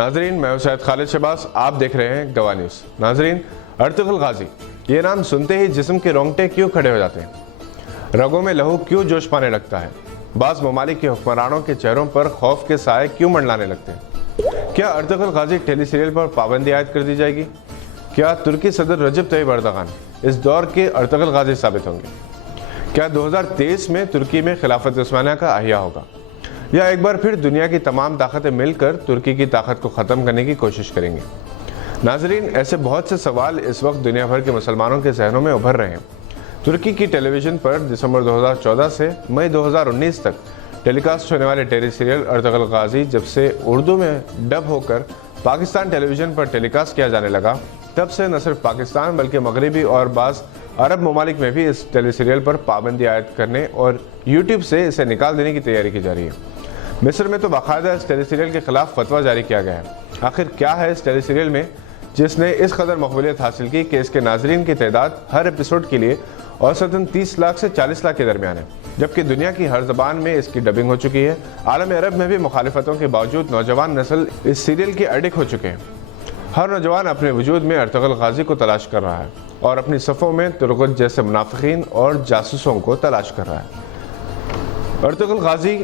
नाजरीन, मैं सैयद खालिद शहबाज, आप देख रहे हैं गवाह न्यूज़। नाजरीन, अर्तुगरुल गाजी, ये नाम सुनते ही जिस्म के रोंगटे क्यों खड़े हो जाते हैं? रगों में लहू क्यों जोश पाने लगता है? बाज़ ममालिक के हुक्मरानों के चेहरों पर खौफ के साए क्यों मंडलाने लगते हैं? क्या अर्तुगरुल गाजी टेली सीरियल पर पाबंदी आयद कर दी जाएगी? क्या तुर्की सदर रजब तय्यब एर्दोगान इस दौर के अर्तुगरुल गाजी साबित होंगे? क्या 2023 में तुर्की में खिलाफत उस्मानिया का अहिया होगा, या एक बार फिर दुनिया की तमाम ताकतें मिलकर तुर्की की ताकत को ख़त्म करने की कोशिश करेंगी? नाजरीन, ऐसे बहुत से सवाल इस वक्त दुनिया भर के मुसलमानों के जहनों में उभर रहे हैं। तुर्की की टेलीविज़न पर दिसंबर 2014 से मई 2019 तक टेलीकास्ट होने वाले टेली सीरियल अर्तुगरुल गाजी जब से उर्दू में डब होकर पाकिस्तान टेलीविज़न पर टेलीकास्ट किया जाने लगा, तब से न सिर्फ पाकिस्तान बल्कि मगरबी और बाज़ अरब ममालिक में भी इस टेली सीरियल पर पाबंदी आयद करने और यूट्यूब से इसे निकाल देने की तैयारी की जा रही है। मिस्र में तो बाकायदा इस टेली सीरियल के खिलाफ फतवा जारी किया गया है। आखिर क्या है इस टेली सीरियल में जिसने इस कदर मकबूलियत हासिल की कि इसके नाजरीन की तादाद हर एपिसोड के लिए औसतन 30 लाख से 40 लाख के दरमियान है, जबकि दुनिया की हर ज़बान में इसकी डबिंग हो चुकी है। आलम अरब में भी मुखालिफतों के बावजूद नौजवान नस्ल इस सीरियल के एडिक्ट हो चुके हैं। हर नौजवान अपने वजूद में अर्तुगरुल गाजी को तलाश कर रहा है और अपनी सफ़ों में तुर्गत जैसे मुनाफिकीन और जासूसों को तलाश कर रहा है। अर्तुगरुल गाजी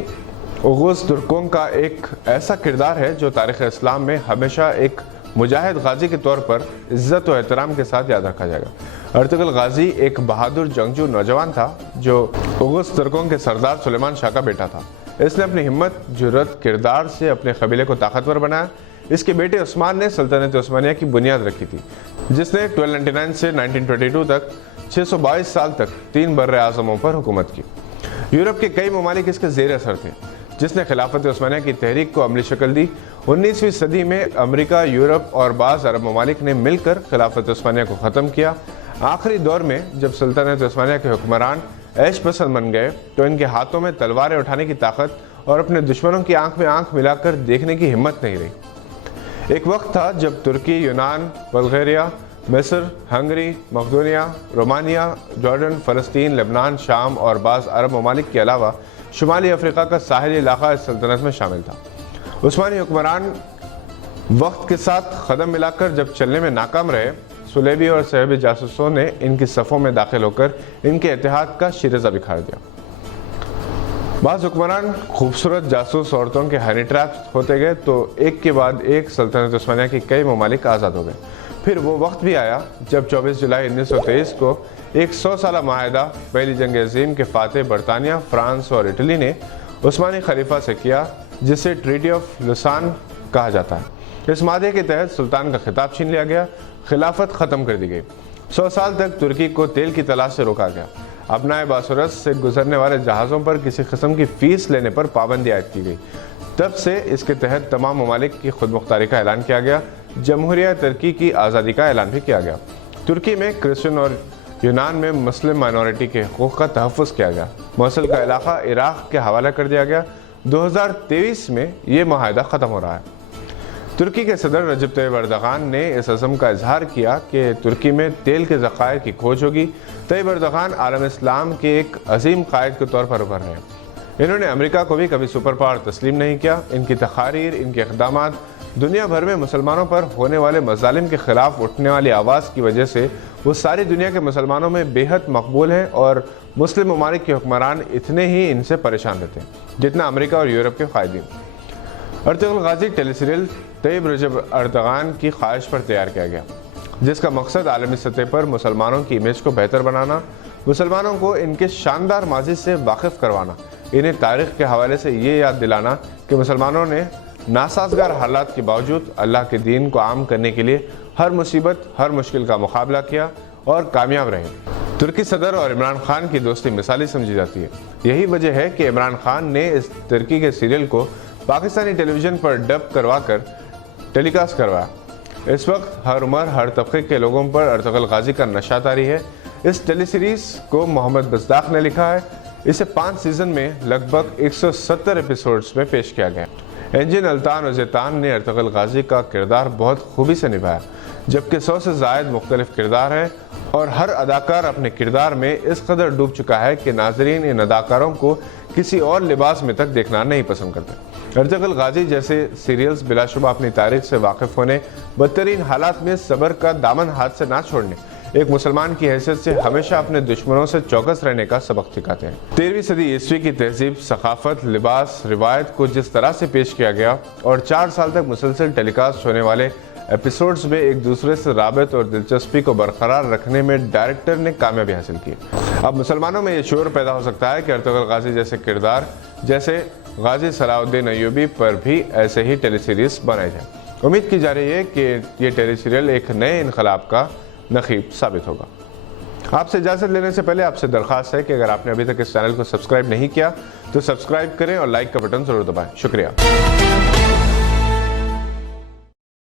उगूस तुर्कों का एक ऐसा किरदार है जो तारीख़ इस्लाम में हमेशा एक मुजाहिद गाजी के तौर पर इज़्ज़त और एहतराम के साथ याद रखा जाएगा। अर्तुगरुल गाजी एक बहादुर जंगजू नौजवान था जो उगूस तुर्कों के सरदार सुलेमान शाह का बेटा था। इसने अपनी हिम्मत, जुर्रत, किरदार से अपने कबीले को ताकतवर बनाया। इसके बेटे उस्मान ने सल्तनत उस्मानिया की बुनियाद रखी थी, जिसने 1299 से 1922 तक 622 साल तक 3 बर्रे आज़मों पर हुकूमत की। यूरोप के कई ममालिक इसके ज़ेर असर थे, जिसने खिलाफत उस्मानिया की तहरीक को अमली शक्ल दी। 19वीं सदी में अमेरिका, यूरोप और बाज़ अरब ममालिक ने मिलकर खिलाफत उस्मानिया को ख़त्म किया। आखिरी दौर में जब सल्तनत उस्मानिया के हुक्मरान ऐश पसंद बन गए तो इनके हाथों में तलवारें उठाने की ताकत और अपने दुश्मनों की आंख में आंख मिलाकर देखने की हिम्मत नहीं रही। एक वक्त था जब तुर्की, यूनान, बल्गेरिया, मिस्र, हंगरी, मकदोनिया, रोमानिया, जॉर्डन, फ़लस्तीन, लेबनान, शाम और बाज़ अरब ममालिक के अलावा शुमाली अफ्रीका का साहिली इलाका इस सल्तनत में शामिल था। उस्मानी हुक्मरान वक्त के साथ कदम मिलाकर जब चलने में नाकाम रहे, सुलेबी और सहबी जासूसों ने इनकी सफ़ों में दाखिल होकर इनके इत्तेहाद का शिरज़ा बिखार दिया। बाज़ हुक्मरान खूबसूरत जासूस औरतों के हनी ट्रैप्स होते गए तो एक के बाद एक सल्तनत उस्मानिया के कई ममालिक आज़ाद हो गए। फिर वो वक्त भी आया जब 24 जुलाई 1923 को एक 100 साला माहिदा पहली जंग अज़ीम के फातह बरतानिया, फ्रांस और इटली ने उस्मानी खलीफा से किया, जिसे ट्रीटी ऑफ लुसान कहा जाता है। इस मादे के तहत सुल्तान का खिताब छीन लिया गया, खिलाफत ख़त्म कर दी गई। 100 साल तक तुर्की को तेल की तलाश से रोका गया। अपनाए बासुरस से गुजरने वाले जहाज़ों पर किसी किस्म की फ़ीस लेने पर पाबंदी आयद की गई। तब से इसके तहत तमाम ममालिक की खुद मुख्तारी का ऐलान किया गया। जमहूरिया तुर्की की आज़ादी का ऐलान भी किया गया। तुर्की में क्रिश्चियन और यूनान में मुस्लिम माइनॉरिटी के हकूक़ का तहफ़्फ़ुज़ किया गया। मौसल का इलाका इराक़ के हवाले कर दिया गया। 2023 में ये माहिदा ख़त्म हो रहा है। तुर्की के सदर रजब तय्यब एर्दोगान ने इस अज़म का इजहार किया कि तुर्की में तेल के ज़खायर की खोज होगी। तय्यब एर्दोगान आलम इस्लाम के एक अजीम कायद के तौर पर उभर रहे हैं। इन्होंने अमेरिका को भी कभी सुपर पावर तस्लीम नहीं किया। इनकी तकारीर, इनके इक़दामात दुनिया भर में मुसलमानों पर होने वाले मज़ालिम के ख़िलाफ़ उठने वाली आवाज़ की वजह से वो सारी दुनिया के मुसलमानों में बेहद मकबूल हैं और मुस्लिम ममालिक के हुक्मरान इतने ही इनसे परेशान रहते हैं जितना अमेरिका और यूरोप के क़ायदीन। अर्तुगरुल गाजी टेली सीरियल तय्यब रजब एर्दोगान की ख्वाहिश पर तैयार किया गया, जिसका मकसद आलमी सतह पर मुसलमानों की इमेज को बेहतर बनाना, मुसलमानों को इनके शानदार माजी से वाकिफ़ करवाना, इन्हें तारीख़ के हवाले से ये याद दिलाना कि मुसलमानों ने नासाजगार हालात के बावजूद अल्लाह के दीन को आम करने के लिए हर मुसीबत, हर मुश्किल का मुकाबला किया और कामयाब रहे। तुर्की सदर और इमरान खान की दोस्ती मिसाली समझी जाती है। यही वजह है कि इमरान खान ने इस तुर्की के सीरियल को पाकिस्तानी टेलीविज़न पर डब करवा कर टेलीकास्ट करवाया। इस वक्त हर उम्र, हर तबके के लोगों पर अर्तुगरुल गाजी का नशा तारी है। इस टेली सीरीज़ को मोहम्मद बज़दाख ने लिखा है। इसे 5 सीज़न में लगभग 170 एपिसोड्स में पेश किया गया। इंजन अल्तान और ज़ैतान ने अर्तुगरुल गाजी का किरदार बहुत खूबी से निभाया, जबकि 100 से ज़ायद मुख्तलिफ किरदार हैं और हर अदाकार अपने किरदार में इस कदर डूब चुका है कि नाजरीन इन अदाकारों को किसी और लिबास में तक देखना नहीं पसंद करते। अर्तुगरुल गाजी जैसे सीरियल्स बिलाशुबा अपनी तारीख से वाकिफ होने, बदतरीन हालात में सब्र का दामन हाथ से ना छोड़ने, एक मुसलमान की हैसियत से हमेशा अपने दुश्मनों से चौकस रहने का सबक सिखाते हैं। 13वीं सदी ईस्वी की तहजीब, सकाफत, लिबास, रिवायत को जिस तरह से पेश किया गया और 4 साल तक मुसलसल टेलीकास्ट होने वाले एपिसोड्स में एक दूसरे से राबत और दिलचस्पी को बरकरार रखने में डायरेक्टर ने कामयाबी हासिल की। अब मुसलमानों में ये शोर पैदा हो सकता है कि अर्तुगरुल गाजी जैसे किरदार जैसे गाजी सलाउद्दीन अय्यूबी पर भी ऐसे ही टेली सीरीज बनाई जाए। उम्मीद की जा रही है कि ये टेली सीरियल एक नए इनकलाब का नखीब साबित होगा। आपसे इजाज़त लेने से पहले आपसे दरख्वास्त है कि अगर आपने अभी तक इस चैनल को सब्सक्राइब नहीं किया तो सब्सक्राइब करें और लाइक का बटन ज़रूर दबाएं। शुक्रिया।